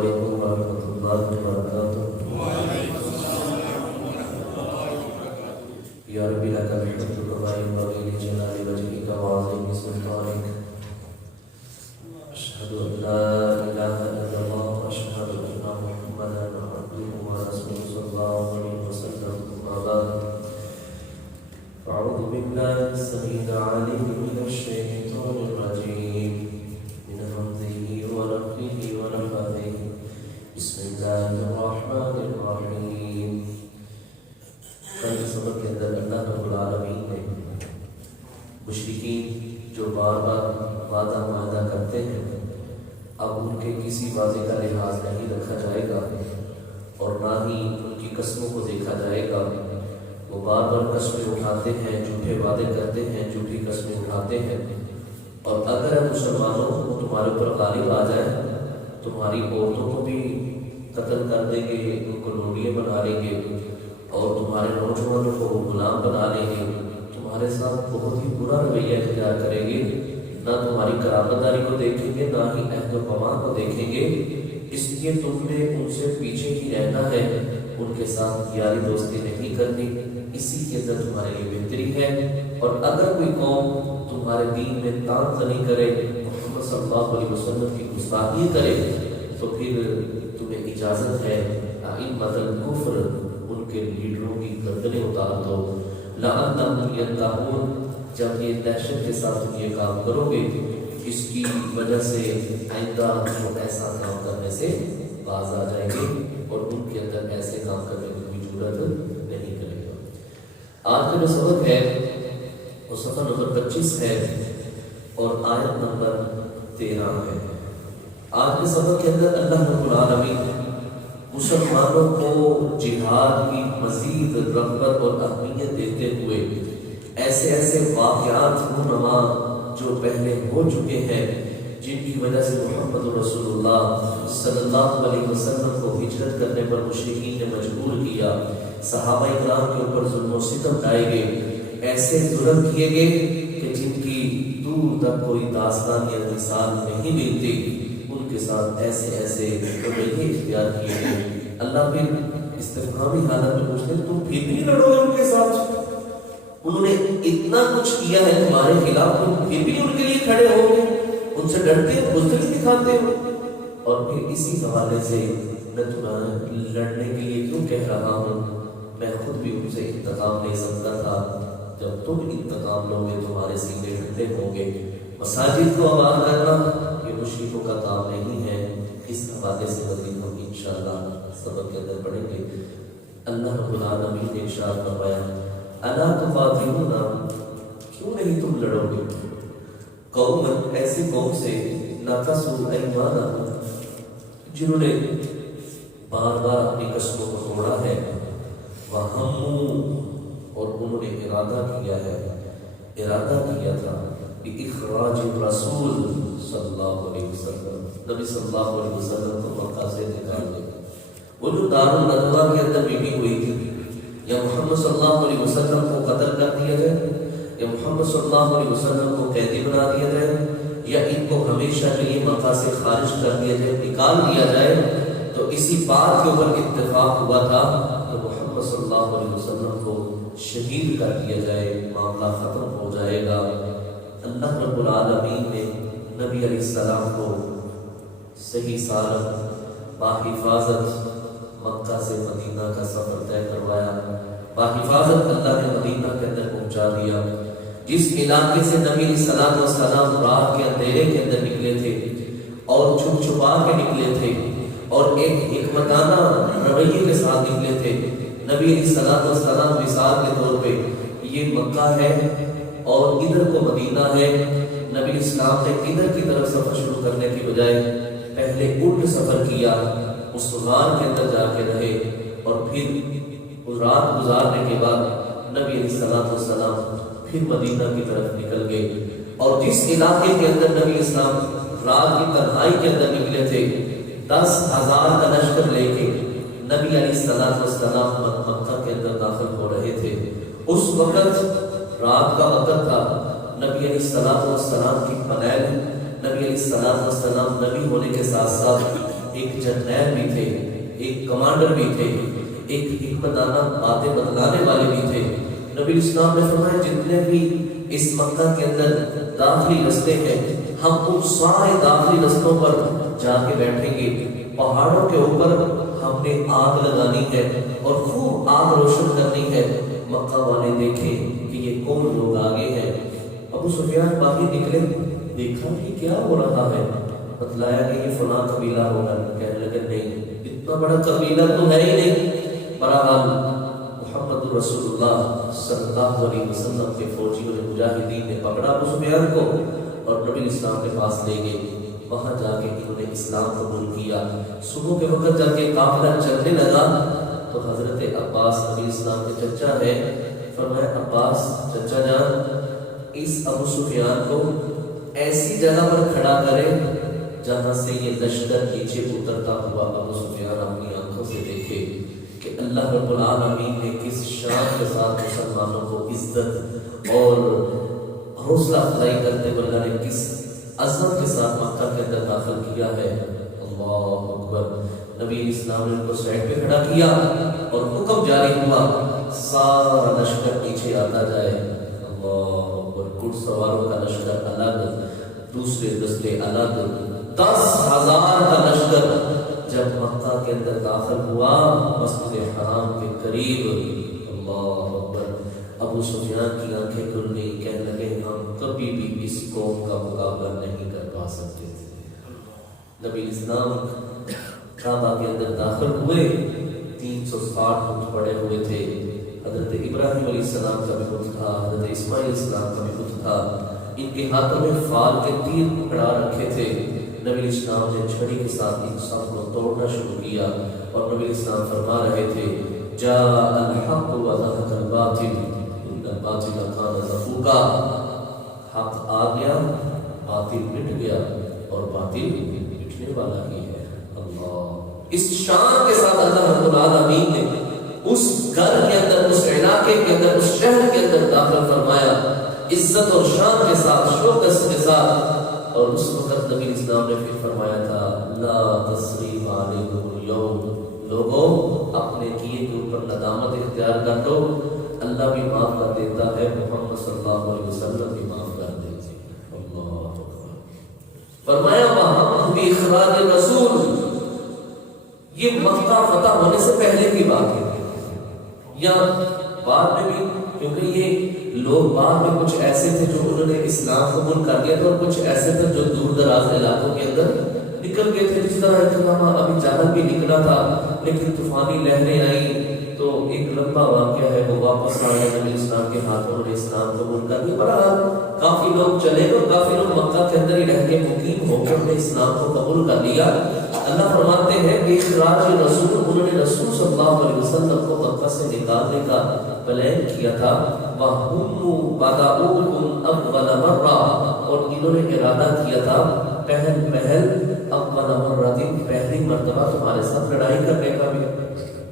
علیکم ورحمۃ اللہ وبرکاتہ۔ یا رب لک الحمد کما ينبغي لجلال وجهك وعظيم سلطانك، اشهد ان لا اله الا الله واشهد ان محمدا عبده ورسوله صلى الله عليه وسلم، اما بعد فاعوذ بالله السميع العليم من الشيطان الرجيم من همزه ونفخه ونفثه، بسم الله الرحمن الرحیم۔ کل کے سبق کے اندر اللہ رب العالمین نے مشرکین جو بار بار وعدہ معاہدہ کرتے ہیں، اب ان کے کسی وعدے کا لحاظ نہیں رکھا جائے گا اور نہ ہی ان کی قسموں کو دیکھا جائے گا۔ وہ بار بار قسمیں اٹھاتے ہیں، جھوٹے وعدے کرتے ہیں، جھوٹی قسمیں اٹھاتے ہیں، اور اگر مسلمانوں کو تمہارے اوپر غالب آ جائے، تمہاری عورتوں کو بھی قتل کر دیں گے، ان کو لونڈیاں بنا لیں گے، اور تمہارے نوجوانوں کو غلام بنا لیں گے، تمہارے ساتھ بہت ہی برا رویہ اختیار کریں گے، نہ تمہاری قرابت داری کو دیکھیں گے، نہ ہی عہد و پیمان کو دیکھیں گے۔ اس لیے تم نے ان سے پیچھے ہی رہنا ہے، ان کے ساتھ یاری دوستی نہیں کرنی، اسی کے اندر تمہارے لیے بہتری ہے۔ اور اگر کوئی قوم تمہارے دین میں تان زنی کرے، محمد صلی اللہ علیہ وسلم کی گستاخی کرے، تو پھر تمہیں اجازت ہے ائمۃ الکفر، ان کے لیڈروں کی گردنیں اتار دو۔ لعلہم ینتہون، جب یہ دہشت کے ساتھ تم یہ کام کرو گے، اس کی وجہ سے آئندہ وہ ایسا کام کرنے سے باز آ جائیں گے اور ان کے اندر ایسے کام کرنے کی کوئی جرات نہیں کرے گا۔ آج کا جو سبق ہے وہ صفحہ نمبر 25 ہے اور آیت نمبر 13 ہے۔ آج کے سبق کے اندر اللہ رب العالمین مسلمانوں کو جہاد کی مزید رغبت اور اہمیت دیتے ہوئے ایسے واقعات رونما جو پہلے ہو چکے ہیں، جن کی وجہ سے محمد رسول اللہ صلی اللہ علیہ وسلم کو ہجرت کرنے پر مشرکین نے مجبور کیا، صحابہ کرام کے اوپر ظلم و ستم ڈھائے گئے، ایسے ظلم کیے گئے کہ جن کی دور تک کوئی داستان یا مثال نہیں ملتی، ان کے ساتھ ایسے رویے اختیار کیے گئے۔ اللہ پھر استفہامی حالت میں پوچھتے ہیں، تم پھر بھی لڑو گے ان کے ساتھ؟ انہوں نے اتنا کچھ کیا ہے تمہارے خلاف، تم پھر بھی ان کے لیے کھڑے ہو گے، ان سے ڈرتے ہو، بزدلی دکھاتے ہو؟ اور پھر اسی حوالے سے میں تمہیں لڑنے کے لیے کیوں کہہ رہا ہوں؟ میں خود بھی ان سے انتقام نہیں سکتا تھا، جب تم انتقام لو گے تمہارے سینے ٹھنڈے ہوں گے۔ مساجد کو آباد کرنا یہ مشرکوں کا کام نہیں ہے۔ اس حوالے سے مزید ہم انشاءاللہ سبق کے اندر پڑھیں گے۔ اللہ رب العالمین نے ارشاد فرمایا، الا تقاتلون، کیوں نہیں تم لڑو گے؟ قوم، ایسی قوم سے نقضوا ایمانہم، جنہوں نے بار بار اپنی قسموں کو توڑا ہے، وہموا، اور انہوں نے ارادہ کیا تھا بِإِخْرَاجِ الرَّسُولِ صلی اللہ علیہ وسلم، نبی صلی اللہ علیہ وسلم کو مکہ سے نکالنے کا۔ وہ جو دار الندوہ کے اندر میٹنگ ہوئی تھی، یا محمد صلی اللہ علیہ وسلم کو قتل کر دیا جائے، یا محمد صلی اللہ علیہ وسلم کو قیدی بنا دیا جائے، یا ان کو ہمیشہ کے لیے مکہ سے خارج کر دیا جائے، نکال دیا جائے، تو اسی بات کے اوپر اتفاق ہوا تھا کہ محمد صلی اللہ علیہ وسلم کو شہید کر دیا جائے، معاملہ ختم ہو جائے گا۔ اللہ رب العالمین نے نبی علیہ السلام کو صحیح سالم باحفاظت مکہ سے مدینہ کا سفر طے کروایا، باحفاظت اللہ نے مدینہ کے اندر پہنچا دیا۔ جس علاقے سے نبی علیہ السلام رات کے اندھیرے کے اندر نکلے تھے اور چھپ چھپا کے نکلے تھے اور ایک حکمتانہ رویے کے ساتھ نکلے تھے، نبی علیہ السلام مثال کے طور پہ یہ مکہ ہے اور ادھر کو مدینہ ہے، نبی اسلام نے ادھر کی طرف سفر شروع کرنے کی بجائے پہلے الٹ سفر کیا، اس غار کے اندر جا کے رہے، اور پھر رات گزارنے کے بعد نبی علیہ السلام پھر مدینہ کی طرف نکل گئے۔ اور جس علاقے کے اندر نبی اسلام رات کی تنہائی کے اندر نکلے تھے، 10,000 کا لشکر لے کے نبی علیہ السلام مکہ کے اندر داخل ہو رہے تھے۔ اس وقت رات کا وقت تھا، نبی علیہ السلام کی پناہ، نبی علیہ السلام نبی ہونے کے ساتھ ساتھ ایک جرنیل بھی تھے، ایک کمانڈر بھی تھے، ایک حکمتانہ باتیں بتلانے والے بھی تھے۔ نبی اسلام نے فرمایا جتنے بھی اس مکہ کے اندر داخلی رستے ہیں، ہم ان سارے داخلی رستوں پر جا کے بیٹھیں گے، پہاڑوں کے اوپر ہم نے آگ لگانی ہے اور خوب آگ روشن کرنی ہے، مکہ والے دیکھیں کہ یہ کون لوگ آگے ہیں۔ ابو سفیان باقی نکلے، دیکھا کہ کیا ہو رہا ہے، بتلایا کہ یہ فلاں قبیلہ ہوگا، کہنے لگے نہیں اتنا بڑا قبیلہ تو ہے ہی نہیں۔ بہرحال محمد رسول اللہ صلی اللہ علیہ وسلم کے فوجیوں نے، مجاہدین نے پکڑا ابو سفیان کو اور نبی اسلام کے پاس لے گئے۔ وہاں جا کے انہوں نے اسلام قبول کیا۔ صبح کے وقت جا کے قافلہ چلنے لگا تو حضرت عباس نبی اسلام کے چچا ہے، فرمایا عباس چچا جان اس ابو سفیان کو ایسی جگہ پر کھڑا کرے جہاں سے یہ لشکر نیچے اترتا ہوا ابو سفیان اپنی آنکھوں سے دیکھے کہ اللہ رب العالمین نے کس شان کے ساتھ مسلمانوں کو عزت اور حوصلہ افزائی کرتے ہوئے اللہ نے کس عظمت کے ساتھ مکہ کے اندر داخل کیا ہے۔ اللہ اکبر۔ نبی اسلام نے ان کو سائڈ پہ کھڑا کیا اور حکم جاری ہوا سارا لشکر پیچھے آتا جائے۔ اللہ اکبر۔ گھڑ سواروں کا لشکر الگ، دوسرے دستے الگ، 10,000 کا لشکر جب مکہ کے اندر داخل ہوا مسجد حرام کے قریب، اللہ اکبر، ابو سفیان کی آنکھیں کھل گئی، کہنے لگے ہم کبھی بھی اس قوم کا مقابلہ نہیں کر پا سکتے تھے۔ نبی اسلام کعبہ کے اندر داخل ہوئے، 360 بت پڑے ہوئے تھے۔ حضرت ابراہیم علیہ السلام کا بھی بت تھا، حضرت اسماعیل علیہ السلام کا بھی بت تھا، ان کے ہاتھوں میں فال کے تیر پکڑا رکھے تھے۔ نبی اسلام نے چھڑی کے ساتھ ان سب کو توڑنا شروع کیا اور نبی اسلام فرما رہے تھے جاء الحق وزهق الباطل ان الباطل كان زهوقا، حق آ گیا، باطل مٹ گیا اور باطل مٹنے والا ہی ہے۔ اللہ، اس شان کے ساتھ اللہ رب العالمین نے اس گھر کے اندر، اس علاقے کے اندر، اس شہر کے اندر داخل فرمایا، عزت اور شان کے ساتھ، شوکت کے ساتھ۔ اور اس وقت نبی اسلام نے پھر فرمایا تھا لا تصریب علیکم اليوم، لوگوں اپنے کیے کے اوپر ندامت اختیار کر دو، اللہ بھی معاف کر دیتا ہے، محمد صلی اللہ علیہ وسلم بھی معاف کر دیتے ہیں۔ اللہ فرمایا وہاں بھی اخراج رسول، یہ مکہ فتح ہونے سے پہلے کی بات ہے یا بعد میں بھی، کیونکہ یہ لوگ بعد میں کچھ ایسے تھے جو انہوں نے اسلام قبول کر لیا تھا اور کچھ ایسے تھے جو دور دراز علاقوں کے اندر نکل گئے تھے، جس طرح اکرامہ ابھی جہل بھی نکلا تھا لیکن طوفانی لہریں آئیں تو ایک لمبا واقعہ ہے، وہ واپس آیا، نبی اسلام کے ہاتھوں نے اسلام قبول کر لیا۔ بہرحال کافی لوگ چلے گئے، کافی لوگ مکہ کے اندر ہی رہ کے مقیم ہو کر اسلام کو قبول کر لیا۔ اللہ فرماتے ہیں کہ اخراج رسول، انہوں نے رسول صلی اللہ علیہ وسلم کو مکہ سے نکالنے کا پلان کیا تھا، وَهُمُّ بَدَأُوكُمْ أَوَّلَ مَرَّةٍ، اور انہوں نے ارادہ کیا تھا پہل اول مرۃ، پہلی مرتبہ تمہارے ساتھ لڑائی کرنے کا بھی۔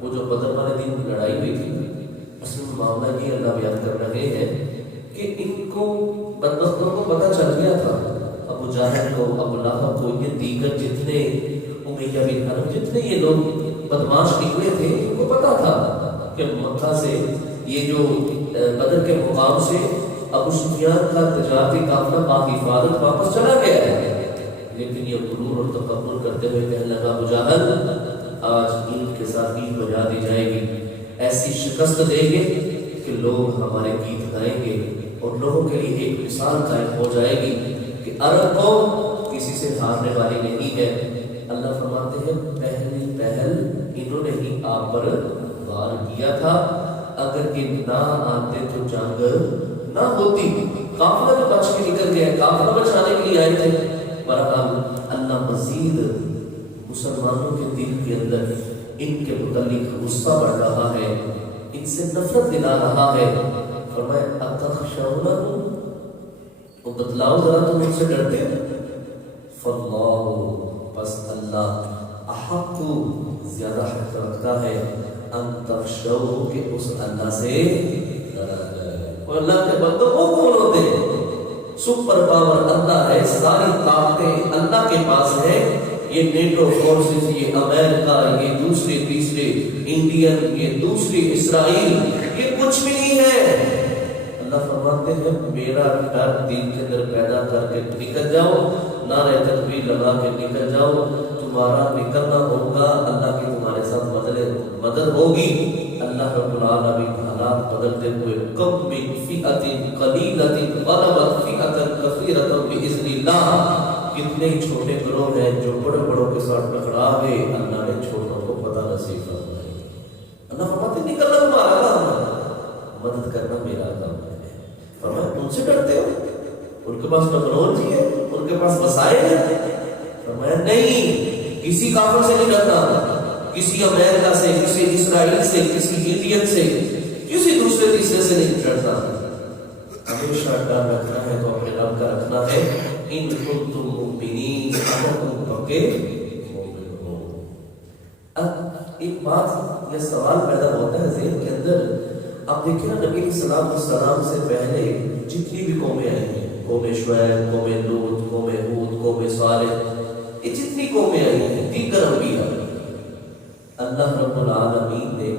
وہ جو بدر والے دن لڑائی ہوئی تھی، اس میں معاملہ یہ اللہ بیان کر رہے ہیں کہ ان کو بدبختوں کو پتہ چل گیا تھا، ابو جہل کو، ابو لہب کو، یہ دیگر جتنے امیہ بن خلف، جتنے یہ لوگ بدماش نکلے تھے، ان کو پتہ تھا کہ مکہ سے یہ جو بدر کے مقام سے ابو سفیان کا تجارتی قافلہ باقی حفاظت واپس چلا گیا ہے، لیکن یہ غرور اور تکبر کرتے ہوئے کہنے لگا ابو جہل آج عید کے ساتھ عید بجا دی جائے گی، ایسی شکست دیں گے کہ لوگ ہمارے گیت گائیں گے اور لوگوں کے لیے ایک مثال قائم ہو جائے گی کہ عرب قوم کسی سے ہارنے والی نہیں ہے۔ اللہ فرماتے ہیں پہل انہوں نے ہی آپ پر وار کیا تھا، اگر یہ نہ آتے تو جنگ نہ ہوتی، قافلہ تو بچ کے نکل گیا، قافلہ بچانے کے لیے آئے تھے۔ بہرحال اللہ مزید مسلمانوں کے دل کے اندر ان کے متعلق غصہ بڑھ رہا ہے، ان سے نفرت دلا رہا ہے۔ فرمایا اتخشونہم، وہ بتلاؤ ذرا تم ان سے ڈرتے ہو؟ فاللہ، بس اللہ احق، زیادہ حق رکھتا ہے، ان تخشوہ، کہ اس اللہ سے ڈرا جائے۔ اور اللہ کے بندوں وہ کون ہوتے ہیں؟ سپر پاور اللہ ہے، ساری طاقتیں اللہ کے پاس ہے، یہ نیٹو فورسز، یہ امریکہ، یہ دوسرے تیسرے انڈین، یہ دوسرے اسرائیل، یہ کچھ بھی نہیں ہے۔ اللہ فرماتے ہیں میرا ڈر دل کے اندر پیدا کر کے نکل جاؤ، نعرہ تکبیر لگا کے نکل جاؤ، تمہارا نکلنا ہوگا، اللہ کی تمہارے ساتھ مدد ہوگی۔ اللہ رب العالمین حالات بدلتے ہوئے کم من فئۃ قلیلۃ غلبت فئۃ کثیرۃ باذن اللہ، کتنے ہی چھوٹے گروہ ہیں جو بڑے بڑوں کے ساتھ ٹکرا گئے، اللہ نے چھوٹوں کو پتہ نصیب فرمائی۔ اللہ فرماتے ہیں نکلنا تمہارا کام ہے، مدد کرنا میرا کام ہے۔ فرمایا تم سے ڈرتے ہو؟ ان کے پاس ٹیکنالوجی ہے، ان کے پاس وسائل ہیں۔ فرمایا نہیں، کسی کافر سے نہیں ڈرنا، کسی امریکہ سے، کسی اسرائیل سے، کسی انڈین سے، کسی دوسرے تیسرے سے نہیں ڈرنا۔ ہمیشہ ڈر رکھنا ہے تو اپنے رب کا رکھنا ہے۔ ان کنتم مؤمنین، اگر تم پکے مومن ہو۔ اب ایک بات یا سوال پیدا ہوتا ہے ذہن کے اندر، آپ دیکھیں نا نبی علیہ الصلوۃ والسلام سے پہلے جتنی بھی قومیں آئی ہیں، قوم شعیب، قوم لوط، قوم ہود، قوم صالح، یہ جتنی قومیں آئی ہیں، دیگر انبیاء، اللہ رب العالمین نے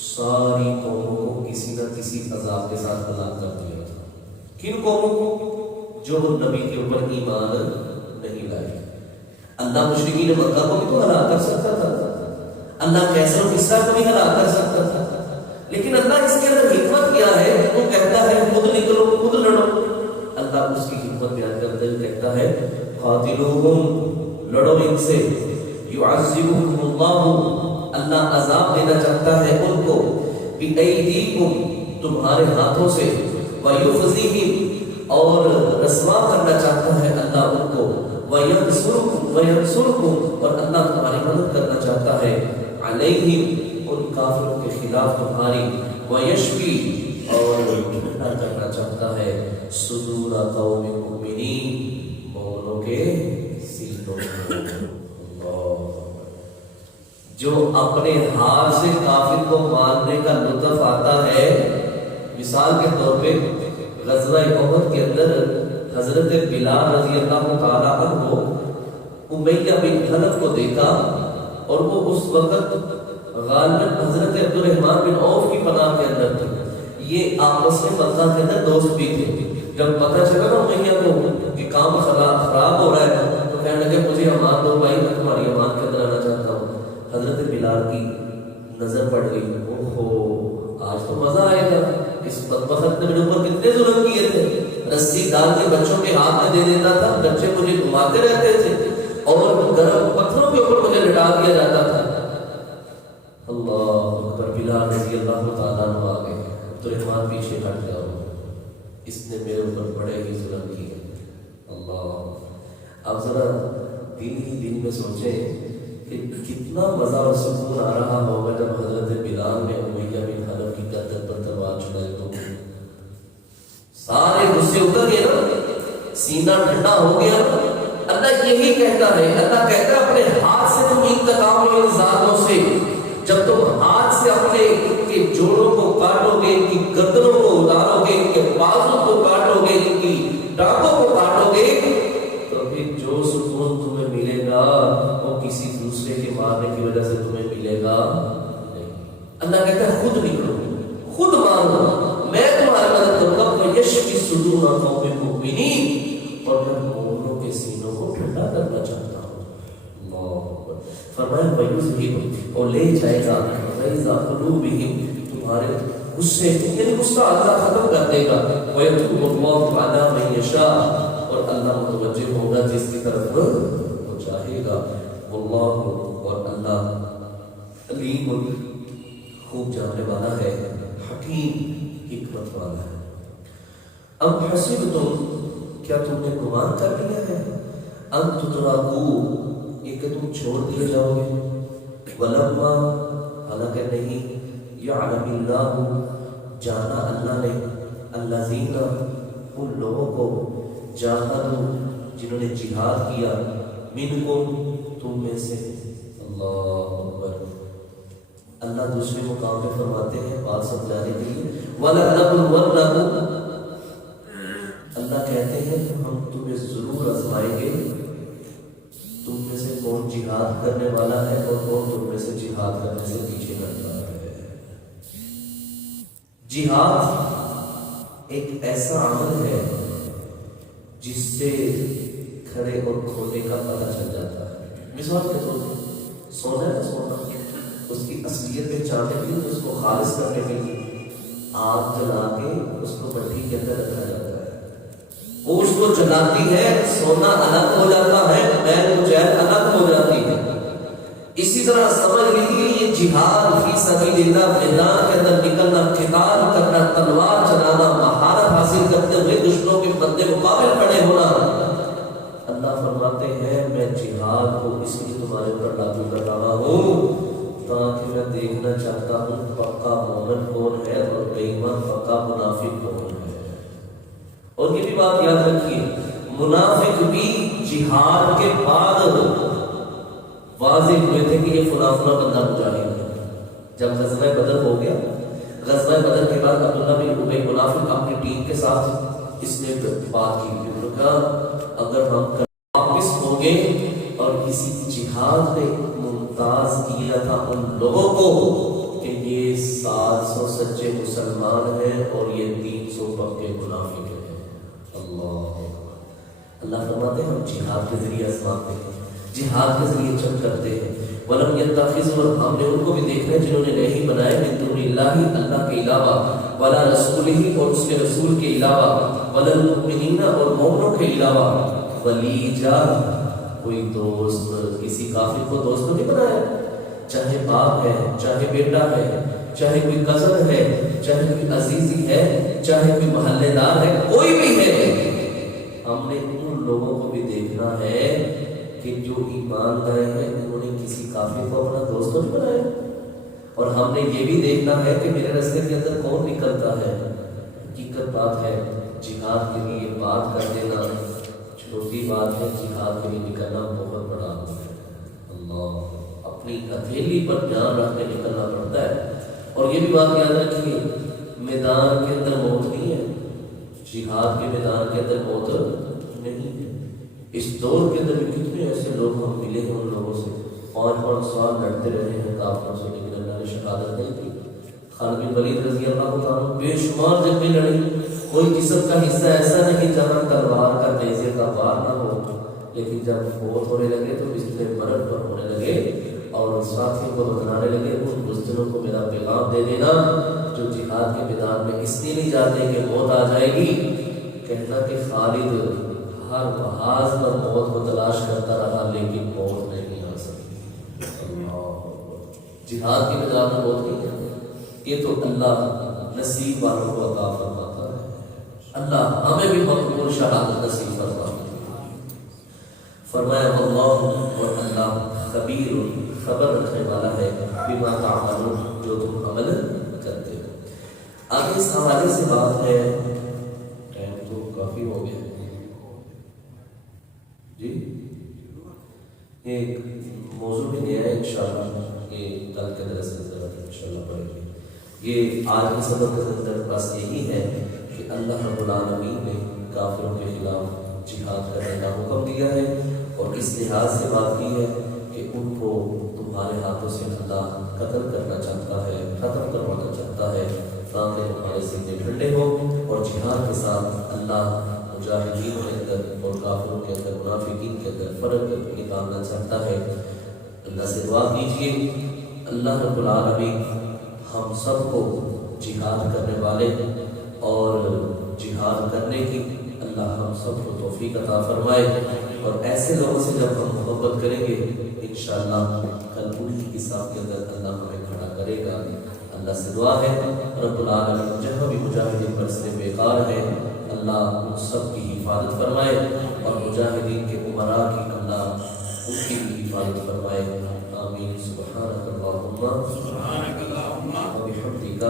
ساری قوموں کو کسی نہ کسی عذاب کے ساتھ ہلاک کر دیا تھا۔ کن قوموں کو؟ جو نبی کے اوپر ایمان نہیں لائے۔ اللہ مشرکین مکہ کو بھی تو ہلاک کر سکتا تھا، اللہ کیسر و کسریٰ کو بھی ہلاک کر سکتا تھا، لیکن اللہ اس کے اندر حکمت کیا ہے؟ وہ کہتا ہے خود نکلو، خود لڑو۔ اللہ اس کی حکمت بیان کرتے ہوئے کہتا ہے قاتلوہم، لڑو ان سے، یعذبہم اللہ، اللہ عذاب دینا چاہتا ہے ان کو، بِأَيْدِيكُمْ، تمہارے ہاتھوں سے، وَيُخْزِيهِمْ، اور رسوا کرنا چاہتا ہے اللہ ان کو، وَيَنْصُرُكُمْ، اور اللہ تمہاری مدد کرنا چاہتا ہے، عَلَيْهِمْ، ان کافروں کے خلاف تمہاری، وَيَشْفِي، اور ٹھنڈا کرنا چاہتا ہے، صدور قوم مؤمنین، مومنوں کے سینوں کو۔ جو اپنے ہاتھ سے کافر کو مارنے کا لطف آتا ہے، مثال کے طور پہ غزوہ احد کے اندر حضرت بلال رضی اللہ تعالیٰ عنہ امیہ بن خلف کو دیکھا، اور وہ اس وقت غالباً حضرت عبد الرحمن بن عوف کی پناہ کے اندر تھے۔ یہ آپس میں مکہ کے اندر دوست بھی تھے۔ جب پتہ چلا نا امیہ کو کہ کام خراب ہو رہا ہے، تو کہنے لگے مجھے امان دو بھائی، میں تمہاری امان کے اندر آنا چاہتا ہوں۔ حضرت بلال کی نظر پڑ گئی، اوہو آج تو مزہ آئے گا، اس بدبخت نے میرے اوپر کتنے ظلم کیے تھے، رسی ڈال کے بچوں کے ہاتھ میں دے دیتا تھا، بچے مجھے گھماتے رہتے تھے، اور گرم پتھروں کے اوپر مجھے لٹا دیا جاتا تھا۔ اللہ اکبر، بلال رضی اللہ تعالیٰ عنہ آ گئے، عبدالرحمن پیچھے ہٹ جاؤ، اس نے میرے اوپر بڑے ہی ظلم کیے۔ اللہ، آپ ذرا دل ہی دل میں سوچیں کہ کتنا مزہ اور سکون آ رہا ہوگا جب حضرت بلال نے امیہ بن خلف کی گردن پر تلوار چلائی تو سارے غصے اتر گئے نا، سینہ ٹھنڈا ہو گیا۔ اللہ یہی کہتا ہے، اللہ کہتا ہے اپنے ہاتھ سے تم انتقام لو ان ذاتوں سے، جب تم ہاتھ سے اپنے ان کے جوڑوں کو کاٹو گے، ان کی گردنوں کو اتارو گے، ان کے بازو کو کاٹو گے، ان کی ٹانگوں کو کاٹو گے، تو پھر جو سکون تمہیں ملے گا وہ کسی دوسرے کے مارنے کی وجہ سے تمہیں ملے گا نہیں۔ اللہ کہتا ہے خود نکلو، خود مانو، میں تمہاری مدد کروں گا، وَيَشْفِي صُدُورَ قَوْمٍ مُؤْمِنِينَ، اور میں مومنوں کے سینوں کو ٹھنڈا کرنا چاہتا ہوں۔ اللہ فرمایا وَيُذْهِبُ، اور لے جائے گا غَيْظَ قُلُوبِهِمْ، تمہارے غصے، یعنی غصہ اللہ ختم کر دے گا، وَيَتُوبُ اللَّهُ عَلَىٰ مَن يَشَاءُ، اور اللہ متوجہ ہوگا جس کی طرف وہ چاہے گا۔ واللہ، اور اللہ علیم، خوب جاننے والا ہے، حکیم، حکمت والا ہے۔ ام حسبتم، کیا تم نے گمان کر لیا ہے، ان تترکوا، یہ کہ تم چھوڑ دیے جاؤ گے، ولما، حالانکہ نہیں، یعلم اللہ، جانا اللہ نے، الذین، ان لوگوں کو، جاہدوا، جنہوں نے جہاد کیا، منکم، تم میں سے۔ اللہ اکبر، اللہ دوسرے مقام پہ فرماتے ہیں بات سمجھانے کے لیے، وَلَنَبْلُوَنَّكُمْ، اللہ کہتے ہیں ہم تمہیں ضرور آزمائیں گے، تم میں سے کون جہاد کرنے والا ہے اور کون تم میں سے جہاد کرنے سے پیچھے ہٹتا ہے؟ جہاد ایک ایسا عمل ہے جس سے کھڑے اور کھوٹے کا پتہ چل جاتا ہے۔ مثال کے طور پر سونا ہے نا، سونا اس کی اصلیت پہ چاہتے بھی اس کو خالص کرنے کے لیے آگ جلا کے اس کو بھٹی کے اندر رکھا جاتا ہے، وہ اس کو جلاتی ہے، سونا الگ ہو جاتا ہے، میل کچیل الگ ہو جاتی ہے۔ اسی طرح سمجھ لیجیے یہ جہاد فی سبیل اللہ، میدان کے اندر نکلنا، قتال کرنا، تلوار چلانا، مہارت حاصل کرتے ہوئے دشمنوں کے مد مقابل کھڑے ہونا، اللہ فرماتے ہیں میں جہاد کو اس لیے تمہارے پر لاگو کر رہا ہوں تاکہ میں دیکھنا چاہتا ہوں پکا مومن کون ہے اور بے ایمان پکا منافق کون ہے۔ اور یہ بھی بات یاد رکھیے، منافق بھی جہاد کے بعد واضح ہوئے تھے کہ یہ فلاں فلاں بندہ مجاہد ہے۔ جب غزوہ بدر ہو گیا، غزوہ بدر کے بعد عبداللہ بن ابی منافق اپنی ٹیم کے ساتھ اس نے بات کی، انہوں نے کہا اگر ہم واپس ہوں گے اور کسی جہاد نے ممتاز کیا تھا ان لوگوں کو کہ یہ 700 سچے مسلمان ہیں اور یہ 300 پکے منافق ہیں۔ اللہ فرماتے ہیں ہم جہاد کے ذریعے آزماتے ہیں، جہاد کے ذریعے چیک کرتے ہیں۔ وَلَمْ يَتَّخِذُوا، اور ہم نے ان کو بھی دیکھنا ہے جنہوں نے نہیں بنائے مِن دُونِ اللَّهِ، اللہ کے علاوہ، وَلَا رَسُولِهِ، اور اس کے رسول کے علاوہ، وَلَا الْمُؤْمِنِينَ، اور مومنوں کے علاوہ، وَلِيجًا، کوئی دوست، کسی کافر کو دوست تو نہیں بنایا، چاہے باپ ہے، چاہے بیٹا ہے، چاہے کوئی کزن ہے، چاہے کوئی عزیزی ہے، چاہے کوئی محلے دار ہے، کوئی بھی ہے، ہم نے ان لوگوں کو بھی دیکھنا ہے کہ جو ایمان لائے ہیں انہوں نے کسی کافر کو اپنا دوست نہیں بنایا۔ اور ہم نے یہ بھی دیکھنا ہے کہ میرے راستے کے اندر کون نکلتا ہے۔ حقیقت بات ہے جہاد کے لیے بات کر دینا چھوٹی بات ہے، جہاد کے لیے نکلنا بہت بڑا ہے۔ اللہ اپنی ہتھیلی پر دھیان رکھ کے نکلنا پڑتا ہے۔ اور یہ بھی بات یاد رکھیے میدان کے اندر موت نہیں ہے، جہاد کے میدان کے اندر موت نہیں ہے۔ اس دور کے اندر بھی کتنے ایسے لوگ ہم ملے ہیں، ان لوگوں سے 5 سال لڑتے رہے ہیں کافروں سے، لیکن اللہ نے شہادت نہیں دی۔ خالد بن ولید رضی اللہ تعالیٰ بے شمار جنگیں لڑی، کوئی جسم کا حصہ ایسا نہیں جہاں تلوار کا نیزے کا وار نہ ہو، لیکن جب فوت ہونے لگے تو بستر مرگ پر ہونے لگے اور ساتھیوں کو بتلانے لگے ان بزدلوں کو میرا پیغام دے دینا جو جہاد کے میدان میں اس لیے نہیں جاتے کہ موت آ جائے گی، کہنا کہ خالد ہر محاذ پر موت کو تلاش کرتا رہا لیکن موت نہیں آ سکی۔ جہاد کے میدان میں موت نہیں ہے، یہ تو اللہ نصیب والوں کو عطا فرماتا ہے۔ اللہ ہمیں بھی مقبول شہادت نصیب فرمائے۔ فرمایا اللہ، اور اللہ خبیر خبر رکھنے والا ہے بما تعملون، جو تم عمل کرتے ہو۔ آگے اس حوالے سے بات ہے، ٹائم تو کافی ہو گیا جی، ایک موضوع بھی نیا ہے انشاءاللہ، یہ کل کے درس میں ضرورت انشاءاللہ پڑھیں گے۔ یہ آج کے سبق کے اندر بس یہی ہے کہ اللہ رب العالمین نے کافروں کے خلاف جہاد کرنے کا حکم دیا ہے اور اس لحاظ سے بات کی ہے کہ ان کو تمہارے ہاتھوں سے اللہ قتل کرنا چاہتا ہے، ختم کروانا چاہتا ہے تاکہ تمہارے سینے ٹھنڈے ہو، اور جہاد کے ساتھ اللہ مجاہدین کے اندر اور کافروں کے اندر، منافقین کے اندر فرق نکالنا چاہتا ہے۔ اللہ سے دعا کیجیے اللہ رب العالمین ہم سب کو جہاد کرنے والے اور جہاد کرنے کی اللہ ہم سب کو توفیق عطا فرمائے، اور ایسے لوگوں سے جب ہم محبت کریں گے انشاءاللہ کل انہی کے ساتھ کے اندر اللہ ہمیں کھڑا کرے گا۔ اللہ سے دعا ہے رب العالمین جہاں بھی مجاہدین برسے بیکار ہے اللہ ان سب کی حفاظت فرمائے، اور مجاہدین کے امراء کی اللہ ان کی بھی حفاظت فرمائے۔ آمین۔ سبحانک اللہم و بحمدک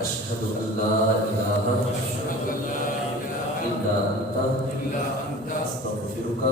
اشہد ان لا الہ الا انت استغفرک